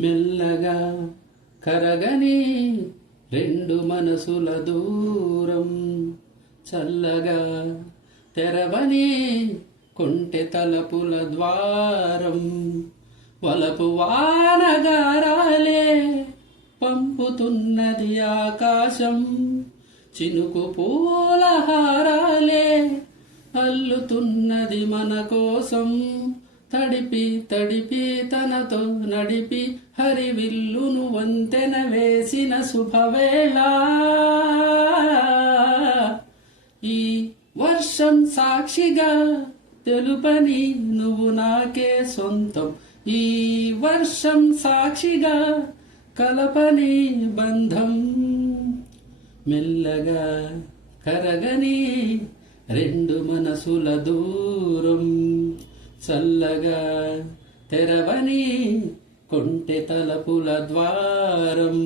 మెల్లగా కరగని రెండు మనసుల దూరం, చల్లగా తెరవని కొంటె తలపుల ద్వారం, వలపు వానగారాలే పంపుతున్నది ఆకాశం, చినుకు పూలహారాలే అల్లుతున్నది మన కోసం, తడిపి తడిపి తనతో నడిపి హరివిల్లును వంతెన వేసిన శుభవేళ. ఈ వర్షం సాక్షిగా తెలుపని నువ్వు నాకే సొంతం, ఈ వర్షం సాక్షిగా కలపని బంధం, మెల్లగా కరగని రెండు మనసుల దూరం, చల్లగా తెరవని కొంటె తలపుల ద్వారం.